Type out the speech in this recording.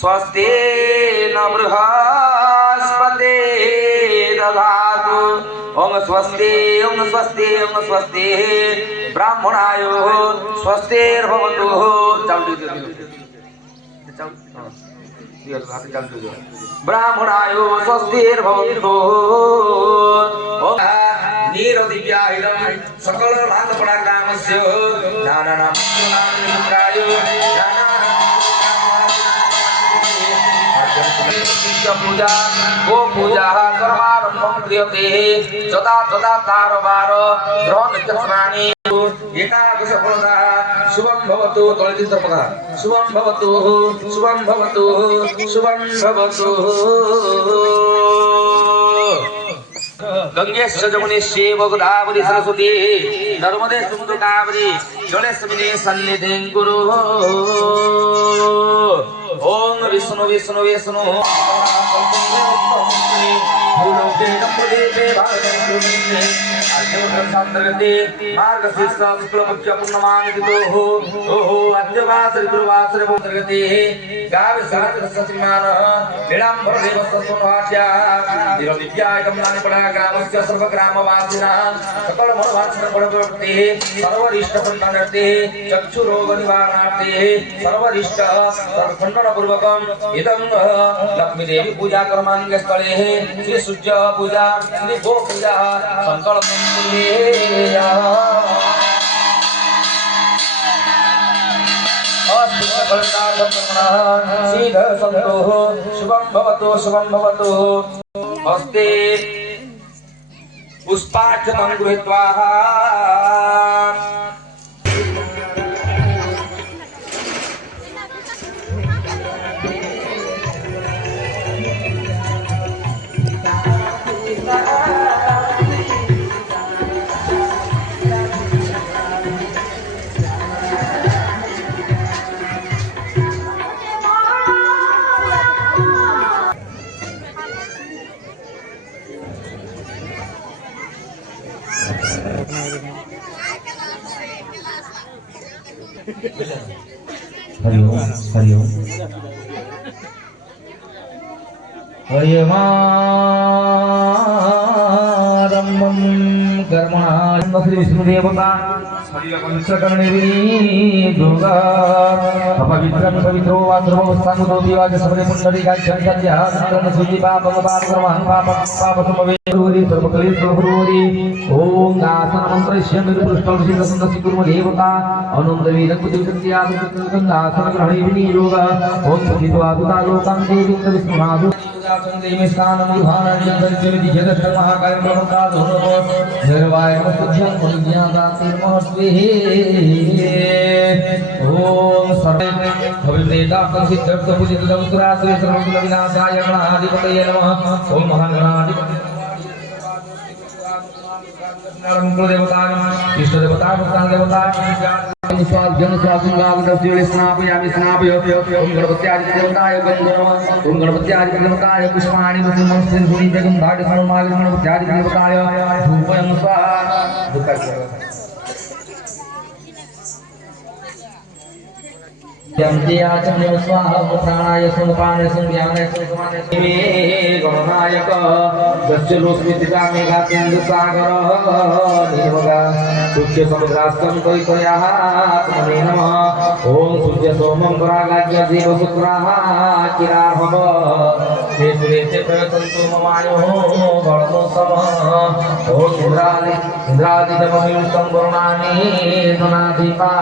स्वस्ति न बृहस्पते दधातु ओम स्वस्ति ब्राह्मणायो स्वस्तिर्भवतु ब्राह्मणायो स्वस्तिर्भवतु नीरदिव्याहितं सकल नाथपराग्रामस्य नानानामस्त्रायो पूजा गो पूजा कर्मारंभं क्रियते सदा सदा तारवार ग्रह नक्षत्राणि एकादश फलदा शुभं भवतु तळितपका शुभं भवतु शुभं भवतु शुभं भवतु गंगेश जमुनेश्व गोदावरी सरस्वती नर्मदे सिंधु कावेरी जलेस्मिने सन्निधिं कुरु ओम विष्णु विष्णु विष्णु भूलोके नमोदेवे भारते आद्यवसंतर्गते मार्गशीर्ष शुक्लपक्ष पूर्णमांगितो ओहो अद्यवासरि गुरुवासरि अंतर्गते गावे सहस्रश्रीमान लीलांबर देवस्वनवाच्या दिव्यायकं नानिपडा ग्रामस्य सर्वग्रामवासिनां सकल मनोवांछितं फलप्राप्ते सर्वरिष्ट फलप्राप्ते चक्षुरोग निवारणार्थे सर्वरिष्ट खंडन पूर्वकम् इदं लक्ष्मी देवी पूजा कर्मांग स्थले श्री सूर्य पूजा श्री गो पूजा संकल्पं कुर्मः शीघ्र सन्तु शुभं भवतु हस्ते पुष्पार्चनं गृहीत्वा हरिओम हरिमारम्भं कर्मणा श्री विष्णुदेवता पंचकर्णिवी दुर्गा अपवित्रं पवित्रो वा सर्ववस्थांगतो दिवाच सबरे पुंडरीकाक्षं सत्याः सुजीवा भगवान् कर्मं पापसमवेरुरि सर्वकलेशोरुरि ओम दासनमन्त्रस्य निर्पृष्टं श्रीरसन्दसि कुर्म देवता अनन्दवीरकुतिसत्यासनग्रहणे विनियोग ओम सखित्वा दुता लोकां देवीं विष्णुनाथु संदेमिष्ठानं विधानानि जगत्कर्मकायं प्रवर्तादो निर्वाय नमस्तुभ्यं पुण्यज्ञातातिर्महस्वे ओम सर्वे भविदेवतां सिद्धं पूजितं सुरासुरे सर्वकुल विनाशाय गणाधिपतये नमः ओम महागणाधिपतये देवता इष्ट देवता भक्तान देवता स्वाध्यान स्वागतस्य स्नापयामि स्नापय ओम गणपत्यादि देवताय गंधर्व ओम गणपत्यादि देवताय पुष्पाणि नमस्ते सुनीते गंधादि सर्वमागि गणपत्यादि देवताय धूपयं स्वाहा यंत्याचम्य स्वाहा प्राणाय सोमपानाय संज्ञानाय सोमपानाय मे गणनायक दस्य रोस्मितिका मेघातेन्द्र सागर निर्मगा सूर्य समुद्रास्तं करितयाः तमे नमः ओम सूर्य सोमं परागाज्य देव शुक्राः किरार्भव ते सुरेते प्रयतन्तु ममायो बलमो समः ओम इंद्रादि जमयुक्तं वरुणानि धनाधिपा